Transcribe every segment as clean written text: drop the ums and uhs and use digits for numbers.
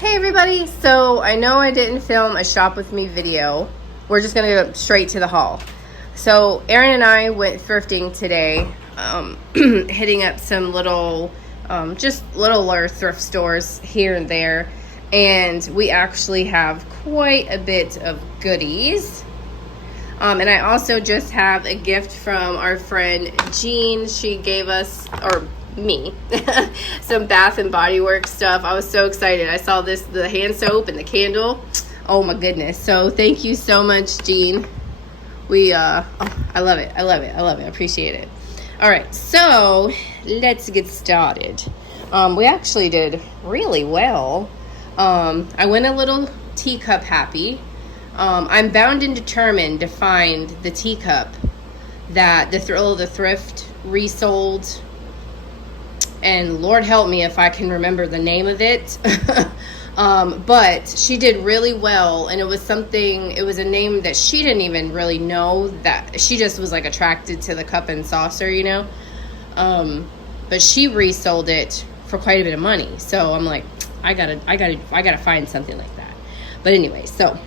Hey everybody, so I know I didn't film a shop with me video. We're just gonna go straight to the haul. So Erin and I went thrifting today, hitting up some little, just littler thrift stores here and there. And we actually have quite a bit of goodies. And I also just have a gift from our friend Jean. She gave us, or me, some Bath and Body Works stuff. I was so excited. I saw this, the hand soap and the candle. Oh my goodness. So thank you so much, Jean. I love it. I love it. I love it. I appreciate it. All right, so let's get started. We actually did really well. I went a little teacup happy. I'm bound and determined to find the teacup that the Thrift resold. And Lord help me if I can remember the name of it. But she did really well, and it was a name that she didn't even really know, that she just was like attracted to the cup and saucer, you know. But she resold it for quite a bit of money. So I'm like, I gotta find something like that. But anyway, so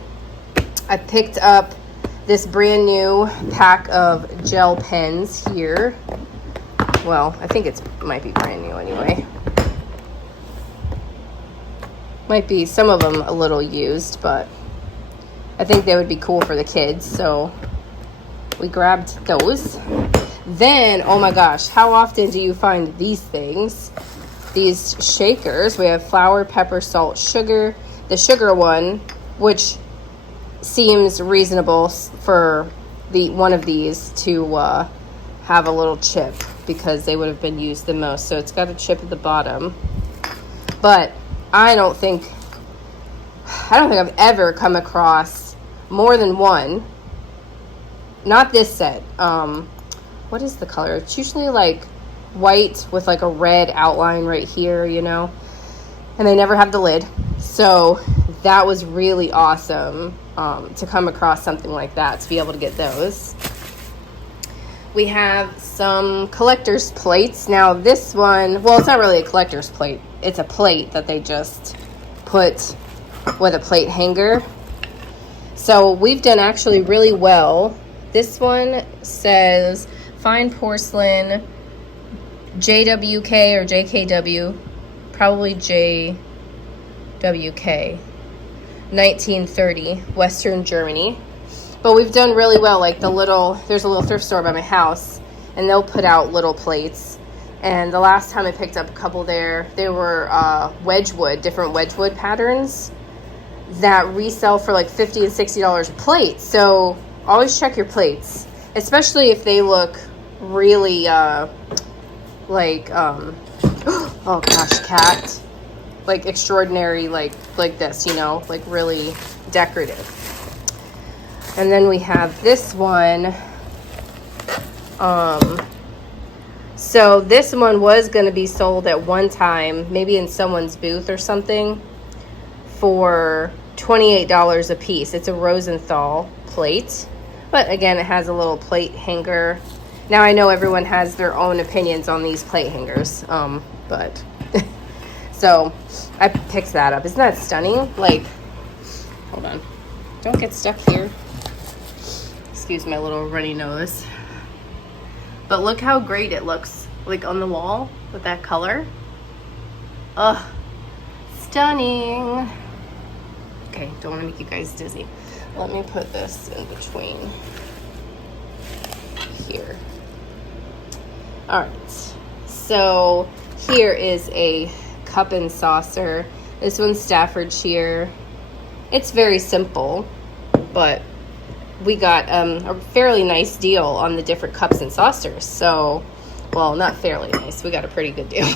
I picked up this brand new pack of gel pens here. Well, I think it might be brand new anyway. Might be some of them a little used, but I think they would be cool for the kids, so we grabbed those. Then, oh my gosh, how often do you find these things? These shakers. We have flour, pepper, salt, sugar. The sugar one, which seems reasonable for one of these to have a little chip, because they would have been used the most. So it's got a chip at the bottom. But I don't think I've ever come across more than one. Not this set. What is the color? It's usually like white with like a red outline right here, you know. And they never have the lid. So that was really awesome to come across something like that, to be able to get those. We have some collector's plates. Now this one, well, it's not really a collector's plate. It's a plate that they just put with a plate hanger. So we've done actually really well. This one says fine porcelain, JWK or JKW, probably JWK, 1930, Western Germany. But we've done really well. Like there's a little thrift store by my house, and they'll put out little plates. And the last time I picked up a couple there, they were different Wedgwood patterns that resell for like $50 and $60 a plate. So always check your plates, especially if they look really oh gosh, cat, like extraordinary, like this, you know, like really decorative. And then we have this one. So this one was going to be sold at one time, maybe in someone's booth or something, for $28 a piece. It's a Rosenthal plate. But again, it has a little plate hanger. Now I know everyone has their own opinions on these plate hangers. But so I picked that up. Isn't that stunning? Like, hold on. Don't get stuck here. Excuse my little runny nose. But look how great it looks, like on the wall with that color. Ugh, stunning. Okay, don't want to make you guys dizzy. Let me put this in between here. All right, so here is a cup and saucer. This one's Staffordshire. It's very simple, but we got a fairly nice deal on the different cups and saucers. So, well, not fairly nice. We got a pretty good deal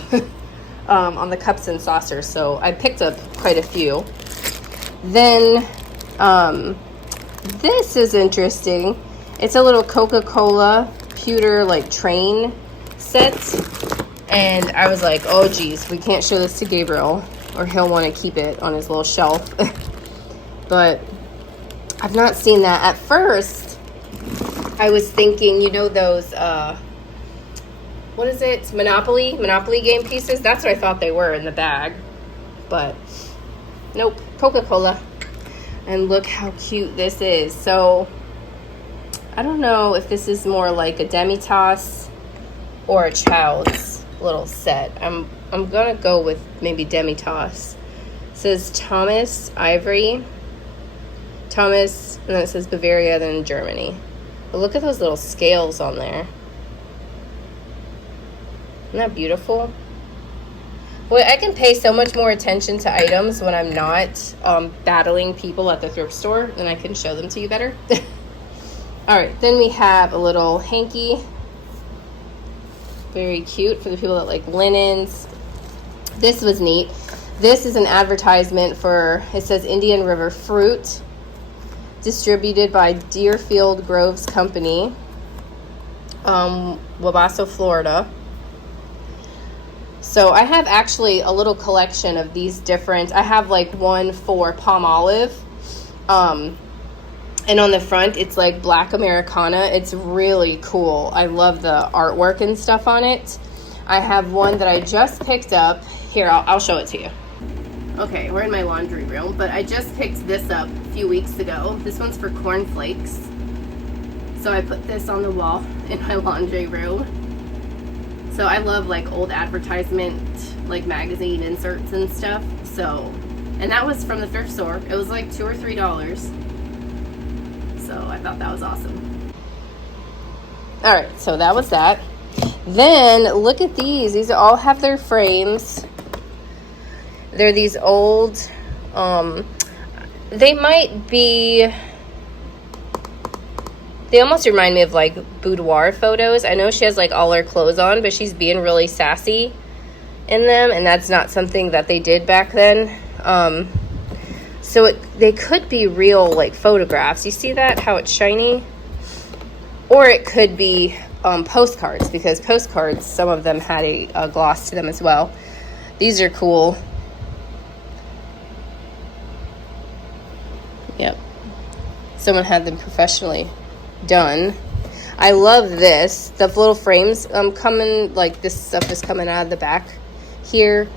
on the cups and saucers. So I picked up quite a few. Then this is interesting. It's a little Coca-Cola pewter like train set. And I was like, oh geez, we can't show this to Gabriel or he'll want to keep it on his little shelf. But I've not seen that. At first, I was thinking, you know, those, what is it? Monopoly game pieces? That's what I thought they were in the bag. But Nope, Coca-Cola. And look how cute this is. So I don't know if this is more like a demi-tasse or a child's little set. I'm gonna go with maybe demi-tasse. It says Thomas Ivory. Thomas, and then it says Bavaria, then Germany. But look at those little scales on there. Isn't that beautiful? Well, I can pay so much more attention to items when I'm not battling people at the thrift store, and I can show them to you better. All right, then we have a little hanky. Very cute for the people that like linens. This was neat. This is an advertisement for, it says Indian River Fruit, distributed by Deerfield Groves Company, Wabasso, Florida. So I have actually a little collection of these different, I have like one for palm olive, and on the front it's like black Americana. It's really cool. I love the artwork and stuff on it. I have one that I just picked up. Here, I'll show it to you. Okay, we're in my laundry room, but I just picked this up a few weeks ago. This one's for cornflakes. So I put this on the wall in my laundry room. So I love like old advertisement, like magazine inserts and stuff. So, and that was from the thrift store. It was like $2 or $3. So I thought that was awesome. All right, so that was that. Then look at these. These all have their frames. They're these old, they might be, they almost remind me of like boudoir photos. I know she has like all her clothes on, but she's being really sassy in them, and that's not something that they did back then. So they could be real like photographs. You see that, how it's shiny? Or it could be postcards, because postcards, some of them had a gloss to them as well. These are cool. Yep. Someone had them professionally done. I love this. The little frames coming, like this stuff is coming out of the back here.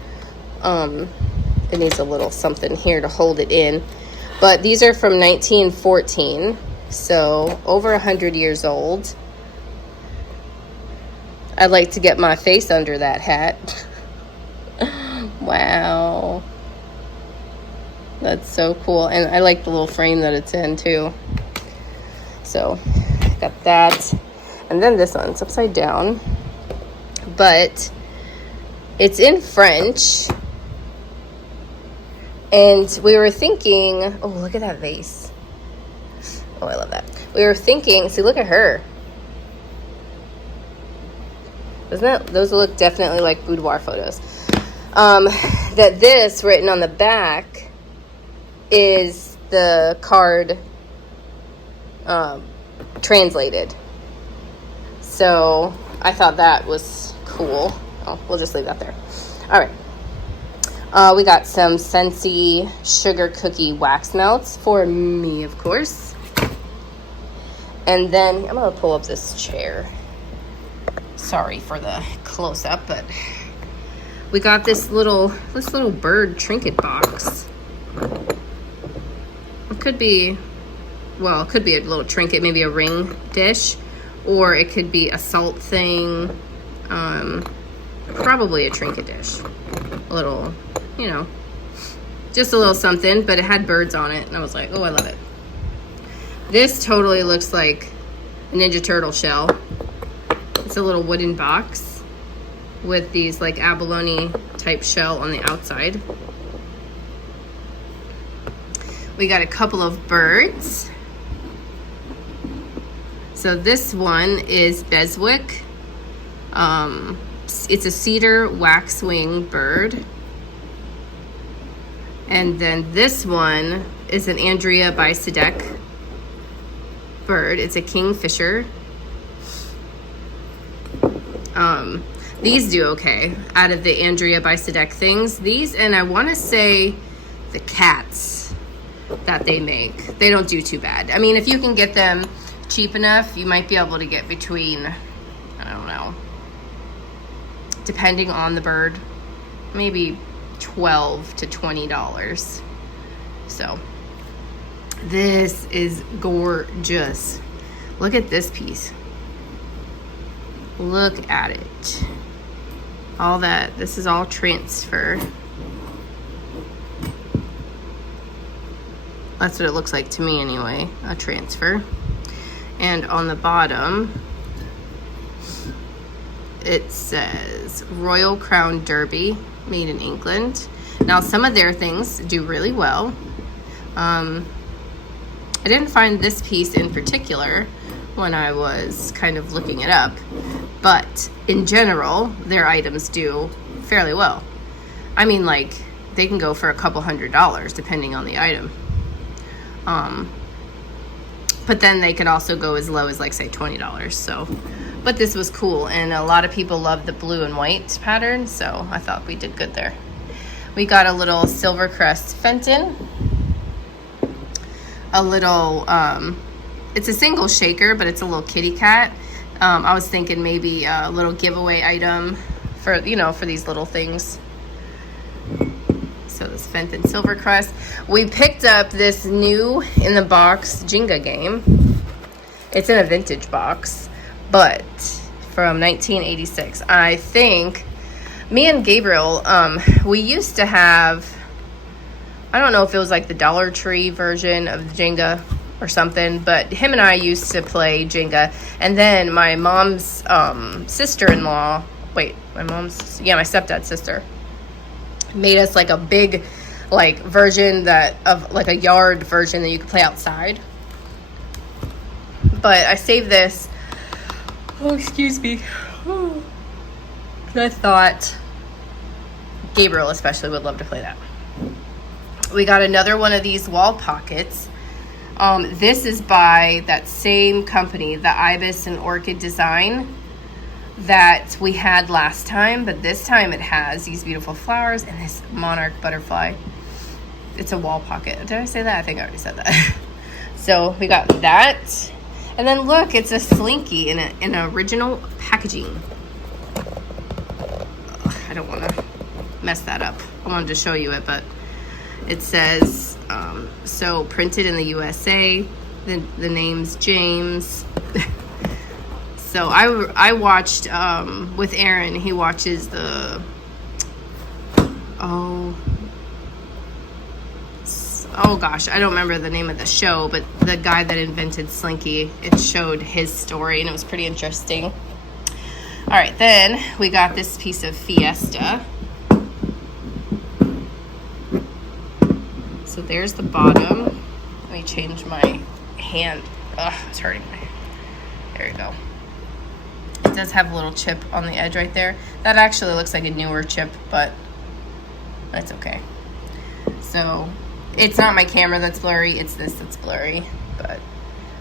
It needs a little something here to hold it in. But these are from 1914, so over 100 years old. I'd like to get my face under that hat. Wow. That's so cool. And I like the little frame that it's in too. So got that. And then this one's upside down, but it's in French. And we were thinking, oh, look at that vase. Oh, I love that. We were thinking, see, look at her. Doesn't that, those look definitely like boudoir photos. That this written on the back is the card translated. So I thought that was cool. Oh, we'll just leave that there. All right. We got some Scentsy sugar cookie wax melts for me, of course. And then I'm gonna pull up this chair. Sorry for the close-up, but we got this little bird trinket box. It could be, well, it could be a little trinket, maybe a ring dish, or it could be a salt thing. Probably a trinket dish. A little, you know, just a little something, but it had birds on it, and I was like, oh, I love it. This totally looks like a Ninja Turtle shell. It's a little wooden box with these like abalone type shell on the outside. We got a couple of birds. So this one is Beswick. It's a cedar waxwing bird. And then this one is an Andrea by Sedek bird. It's a kingfisher. These do okay out of the Andrea by Sedek things. These, and I want to say the cats that they make, they don't do too bad. I mean, if you can get them cheap enough, you might be able to get between, I don't know, depending on the bird, maybe $12 to $20. So this is gorgeous. Look at this piece. Look at it. All that, this is all transfer. That's what it looks like to me anyway, a transfer. And on the bottom, it says Royal Crown Derby, made in England. Now, some of their things do really well. I didn't find this piece in particular when I was kind of looking it up, but in general, their items do fairly well. I mean, like, they can go for a couple $100 depending on the item. But then they could also go as low as, like, say $20. So, but this was cool, and a lot of people love the blue and white pattern, so I thought we did good there. We got a little Silver Crest Fenton, a little, it's a single shaker, but it's a little kitty cat. I was thinking maybe a little giveaway item for, you know, for these little things. So this Fenton Silvercrest. We picked up this new in the box Jenga game. It's in a vintage box, but from 1986. I think me and Gabriel, we used to have, I don't know if it was like the Dollar Tree version of Jenga or something, but him and I used to play Jenga. And then my mom's sister-in-law, my stepdad's sister, made us like a big like version of like a yard version that you could play outside. But I saved this, excuse me, I thought Gabriel especially would love to play that. We got another one of these wall pockets. This is by that same company, the Ibis and Orchid design that we had last time, but this time it has these beautiful flowers and this monarch butterfly. It's a wall pocket. Did I say that? I think I already said that. So we got that. And then look, it's a Slinky in original packaging. I don't want to mess that up. I wanted to show you it, but it says, so printed in the USA, the name's James. So I watched, with Aaron, he watches the, oh gosh, I don't remember the name of the show, but the guy that invented Slinky, it showed his story, and it was pretty interesting. All right, then we got this piece of Fiesta. So there's the bottom. Let me change my hand. Ugh, it's hurting me. There you go. It does have a little chip on the edge right there. That actually looks like a newer chip, but that's okay. So it's not my camera that's blurry, it's this that's blurry. But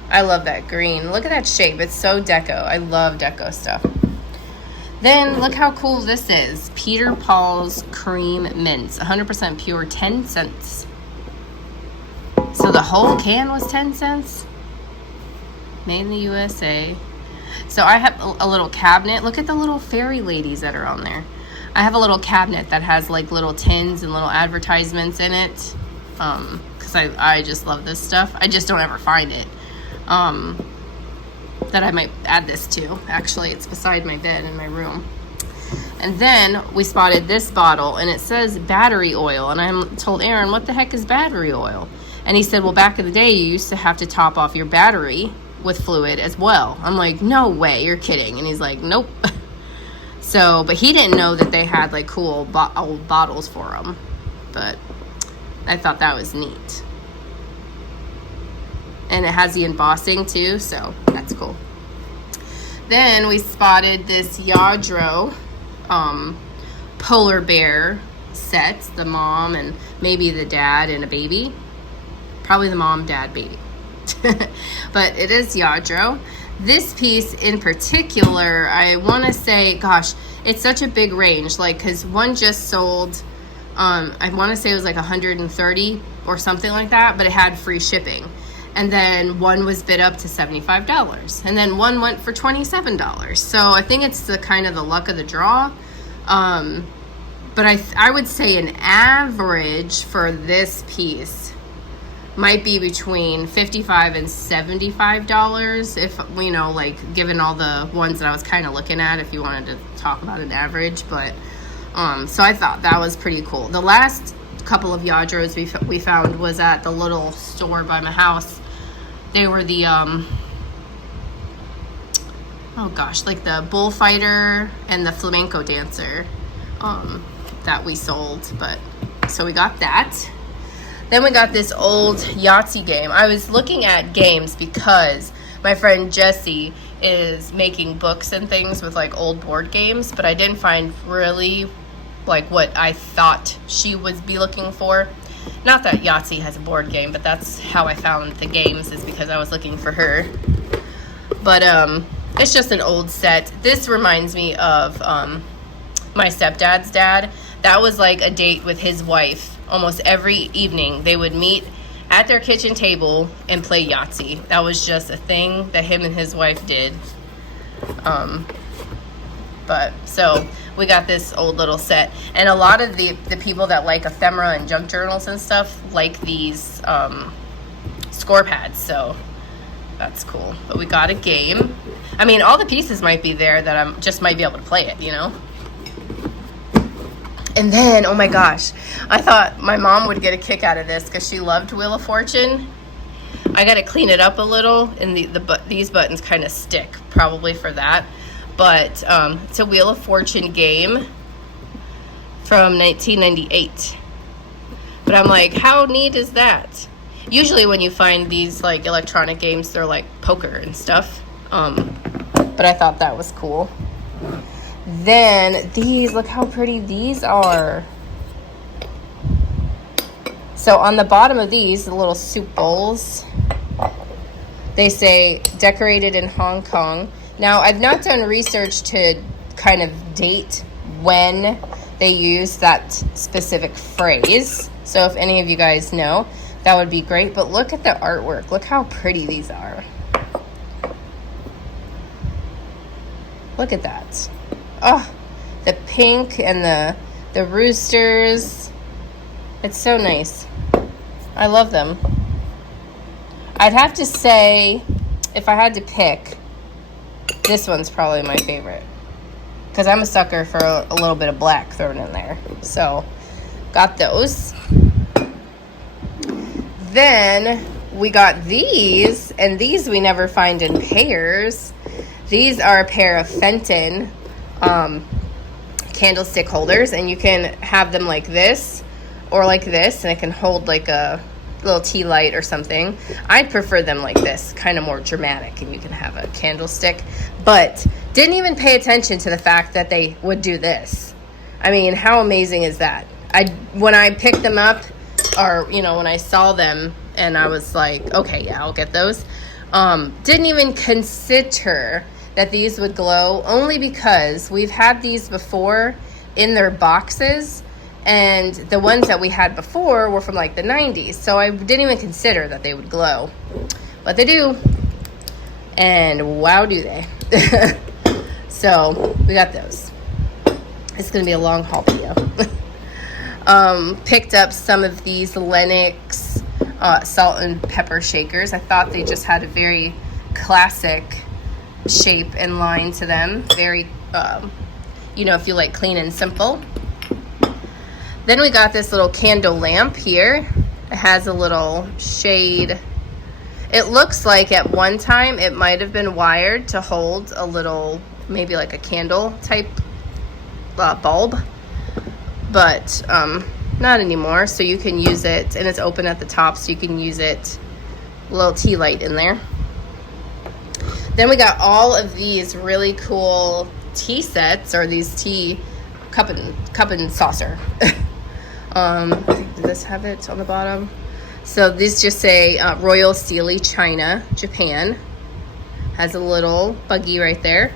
I love that green. Look at that shape. It's so deco. I love deco stuff. Then look how cool this is. Peter Paul's Cream Mints. 100% pure, 10 cents. So the whole can was 10 cents. Made in the USA. So I have a little cabinet. Look at the little fairy ladies that are on there. I have a little cabinet that has like little tins and little advertisements in it. Because I just love this stuff. I just don't ever find it. That I might add this to. Actually, it's beside my bed in my room. And then we spotted this bottle, and it says battery oil. And I told Aaron, what the heck is battery oil? And he said, well, back in the day, you used to have to top off your battery with fluid as well. I'm like, no way, you're kidding. And he's like, nope. So, but he didn't know that they had like cool old bottles for them. But I thought that was neat. And it has the embossing too, so that's cool. Then we spotted this Yadro polar bear set. The mom and maybe the dad and a baby. Probably the mom, dad, baby. But it is Yadro. This piece in particular, I want to say, gosh, it's such a big range. Like, because one just sold, I want to say it was like 130 or something like that, but it had free shipping. And then one was bid up to $75. And then one went for $27. So I think it's the kind of the luck of the draw. But I would say an average for this piece might be between $55 and $75 if, you know, like given all the ones that I was kind of looking at, if you wanted to talk about an average. But so I thought that was pretty cool. The last couple of Yadros we found was at the little store by my house. They were the oh gosh, like the bullfighter and the flamenco dancer that we sold. But so we got that. Then we got this old Yahtzee game. I was looking at games because my friend Jessie is making books and things with like old board games, but I didn't find really like what I thought she would be looking for. Not that Yahtzee has a board game, but that's how I found the games, is because I was looking for her. But it's just an old set. This reminds me of my stepdad's dad. That was like a date with his wife. Almost every evening they would meet at their kitchen table and play Yahtzee. That was just a thing that him and his wife did. But so we got this old little set, and a lot of the people that like ephemera and junk journals and stuff like these score pads, so that's cool. But we got a game. I mean, all the pieces might be there that I just might be able to play it, you know. And then, oh my gosh, I thought my mom would get a kick out of this because she loved Wheel of Fortune. I got to clean it up a little, and these buttons kind of stick, probably for that. But it's a Wheel of Fortune game from 1998. But I'm like, how neat is that? Usually when you find these like electronic games, they're like poker and stuff. But I thought that was cool. Then these, look how pretty these are. So on the bottom of these, the little soup bowls, they say decorated in Hong Kong. Now, I've not done research to kind of date when they use that specific phrase. So if any of you guys know, that would be great. But look at the artwork. Look how pretty these are. Look at that. Oh, the pink and the roosters. It's so nice. I love them. I'd have to say, if I had to pick, this one's probably my favorite, because I'm a sucker for a little bit of black thrown in there. So got those. Then we got these, and these we never find in pairs. These are a pair of Fenton candlestick holders, and you can have them like this or like this, and it can hold like a little tea light or something. I'd prefer them like this, kind of more dramatic, and you can have a candlestick. But didn't even pay attention to the fact that they would do this. I mean, how amazing is that? When I picked them up, or you know, when I saw them and I was like, okay, yeah, I'll get those. Didn't even consider that these would glow, only because we've had these before in their boxes, and the ones that we had before were from like the 90s, so I didn't even consider that they would glow, but they do, and wow do they. So we got those. It's gonna be a long haul video. Picked up some of these Lennox salt and pepper shakers. I thought they just had a very classic shape and line to them. Very, you know, if you like clean and simple. Then we got this little candle lamp here. It has a little shade. It looks like at one time it might have been wired to hold a little, maybe like a candle type bulb, but not anymore. So you can use it, and it's open at the top, so you can use it, a little tea light in there. Then we got all of these really cool tea sets, or these tea cup and saucer. I think, does this have it on the bottom? So these just say Royal Sealy China, Japan. Has a little buggy right there.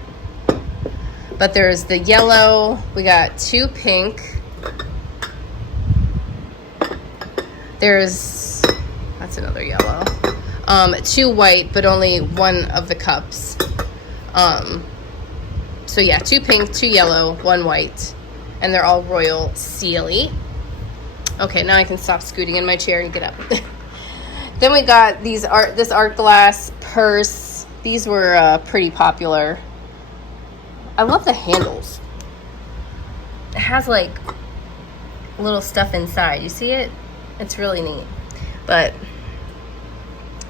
But there's the yellow. We got two pink. That's another yellow. Two white, but only one of the cups. So yeah, two pink, two yellow, one white, and they're all Royal Sealy. Okay, now I can stop scooting in my chair and get up. Then we got this art glass purse. These were pretty popular. I love the handles. It has like little stuff inside. You see it? It's really neat. But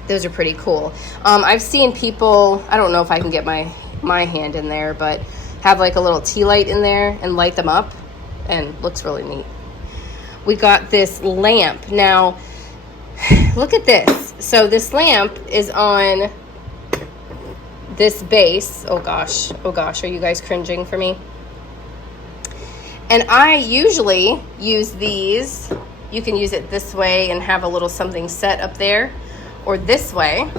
those are pretty cool. I've seen people, I don't know if I can get my hand in there, but have like a little tea light in there and light them up, and looks really neat. We got this lamp. Now, look at this. So this lamp is on this base. Oh gosh, are you guys cringing for me? And I usually use these. You can use it this way and have a little something set up there, or this way.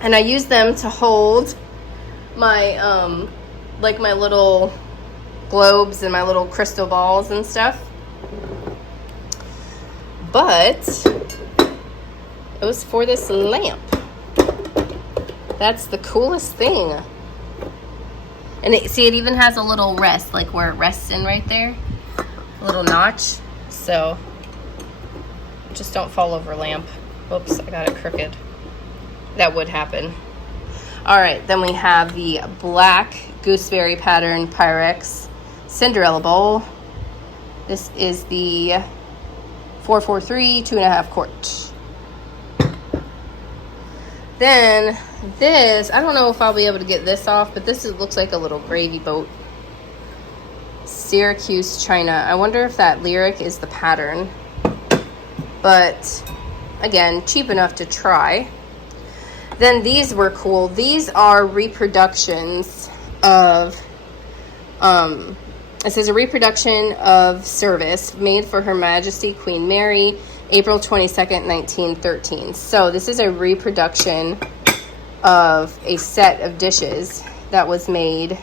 And I use them to hold my, like my little globes and my little crystal balls and stuff. But it was for this lamp. That's the coolest thing. And see, it even has a little rest, like where it rests in right there. A little notch. So, just don't fall over, lamp. Oops, I got it crooked. That would happen. All right, then we have the black gooseberry pattern Pyrex Cinderella bowl. This is the 443 2.5 quart. Then this, I don't know if I'll be able to get this off, but this looks like a little gravy boat. Syracuse, China. I wonder if that lyric is the pattern. But again, cheap enough to try. Then these were cool. These are reproductions of, it says a reproduction of service made for Her Majesty Queen Mary, April 22nd, 1913. So this is a reproduction of a set of dishes that was made.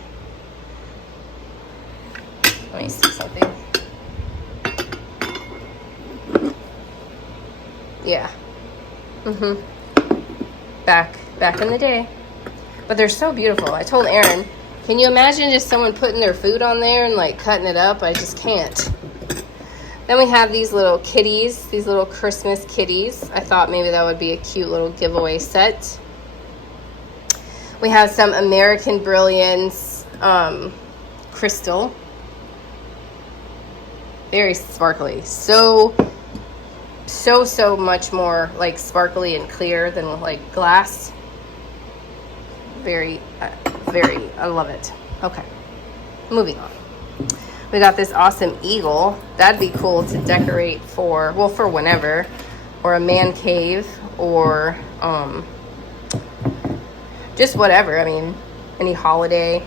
Let me see something. Yeah. Back in the day. But they're so beautiful. I told Aaron, can you imagine just someone putting their food on there and like cutting it up? I just can't. Then we have these little kitties, these little Christmas kitties. I thought maybe that would be a cute little giveaway set. We have some American Brilliance crystal. Very sparkly. So much more like sparkly and clear than like glass. Very, I love it. Okay, moving on. We got this awesome eagle. That'd be cool to decorate for, well, for whenever, or a man cave, or just whatever. I mean, any holiday.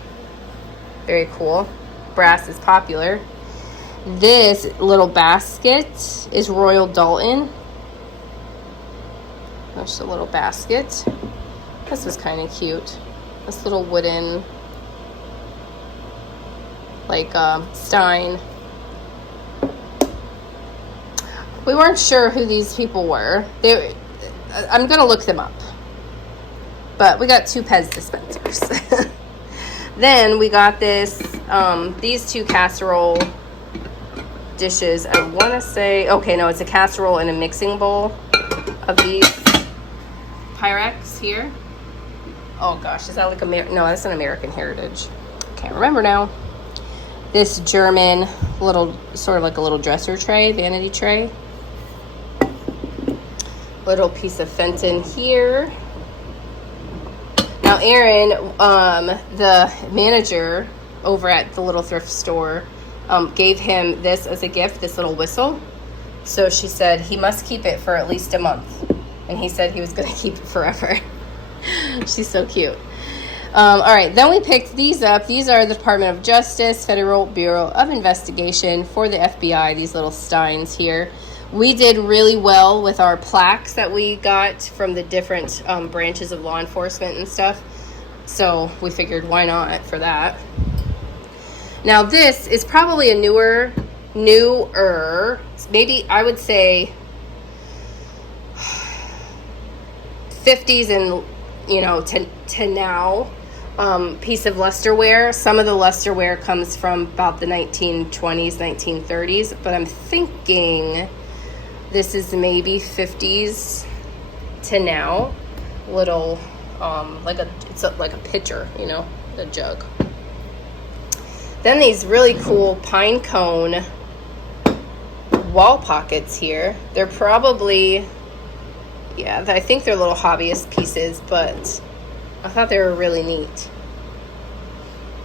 Very cool. Brass is popular. This little basket is Royal Dalton. There's a little basket. This was kind of cute. This little wooden, like stein. We weren't sure who these people were. I'm gonna look them up. But we got 2 Pez dispensers. Then we got this, these 2 casserole dishes. I want to say, okay, no, it's a casserole and a mixing bowl of these Pyrex here. Oh gosh, is that like no, that's an American Heritage. Can't remember now. This German little, sort of like a little dresser tray, vanity tray. Little piece of Fenton here. Now Aaron, the manager over at the little thrift store, gave him this as a gift, this little whistle. So she said he must keep it for at least a month. And he said he was going to keep it forever. She's so cute. All right, then we picked these up. These are the Department of Justice, Federal Bureau of Investigation for the FBI, these little steins here. We did really well with our plaques that we got from the different branches of law enforcement and stuff. So we figured, why not for that? Now this is probably a newer, maybe I would say 50s and, you know, to now, piece of lusterware. Some of the lusterware comes from about the 1920s, 1930s, but I'm thinking This is maybe 50s to now. Little, it's like a pitcher, you know, a jug. Then these really cool pine cone wall pockets here. They're probably, yeah, I think they're little hobbyist pieces, but I thought they were really neat.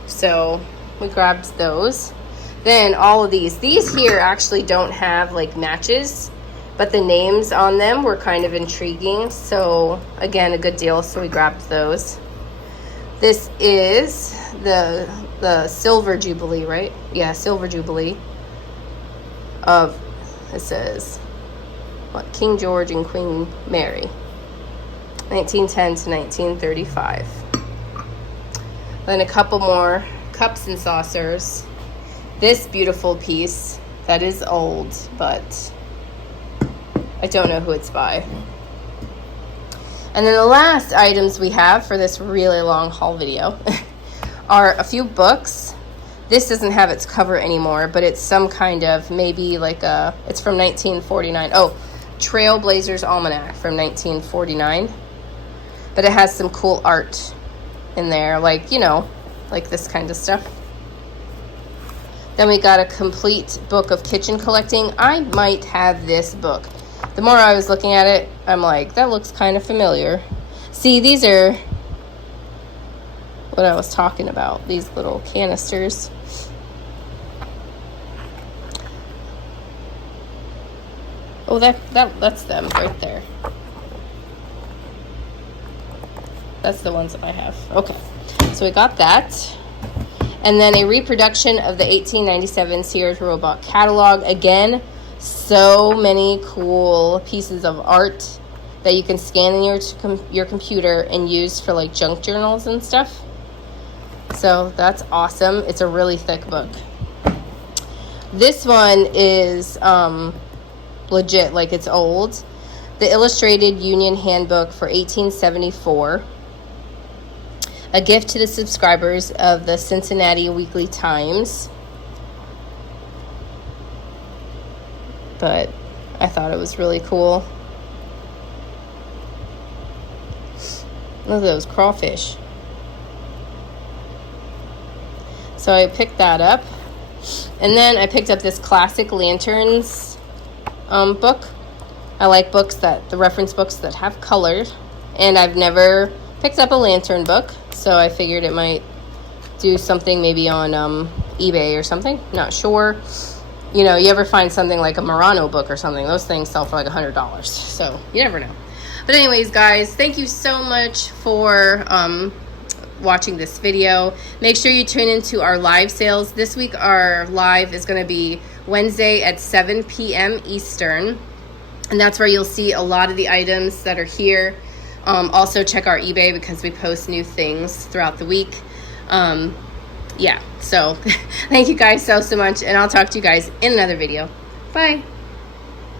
So we grabbed those. Then all of these here actually don't have like matches, but the names on them were kind of intriguing. So again, a good deal. So we grabbed those. This is the Silver Jubilee, right? Yeah, Silver Jubilee of, it says, what, King George and Queen Mary, 1910 to 1935. Then a couple more cups and saucers. This beautiful piece that is old, but I don't know who it's by. And then the last items we have for this really long haul video are a few books. This doesn't have its cover anymore, but it's some kind of, maybe like a, it's from 1949. Oh, Trailblazers Almanac from 1949. But it has some cool art in there, like, you know, like this kind of stuff. Then we got a complete book of kitchen collecting. I might have this book. The more I was looking at it, I'm like, that looks kind of familiar. See, these are what I was talking about, these little canisters. Oh, that's them right there. That's the ones that I have. Okay, so we got that. And then a reproduction of the 1897 Sears Roebuck catalog. Again, so many cool pieces of art that you can scan in your computer and use for like junk journals and stuff. So that's awesome. It's a really thick book. This one is legit, like it's old. The Illustrated Union Handbook for 1874. A gift to the subscribers of the Cincinnati Weekly Times. But I thought it was really cool. Look at those crawfish. So I picked that up. And then I picked up this Classic Lanterns book. I like books the reference books that have color. And I've never picked up a lantern book, so I figured it might do something maybe on eBay or something. Not sure. You know, you ever find something like a Murano book or something, those things sell for like $100. So you never know. But anyways, guys, thank you so much for watching this video. Make sure you tune into our live sales. This week our live is going to be Wednesday at 7 p.m. Eastern. And that's where you'll see a lot of the items that are here. Also check our eBay because we post new things throughout the week. Yeah, so thank you guys so much, and I'll talk to you guys in another video. Bye.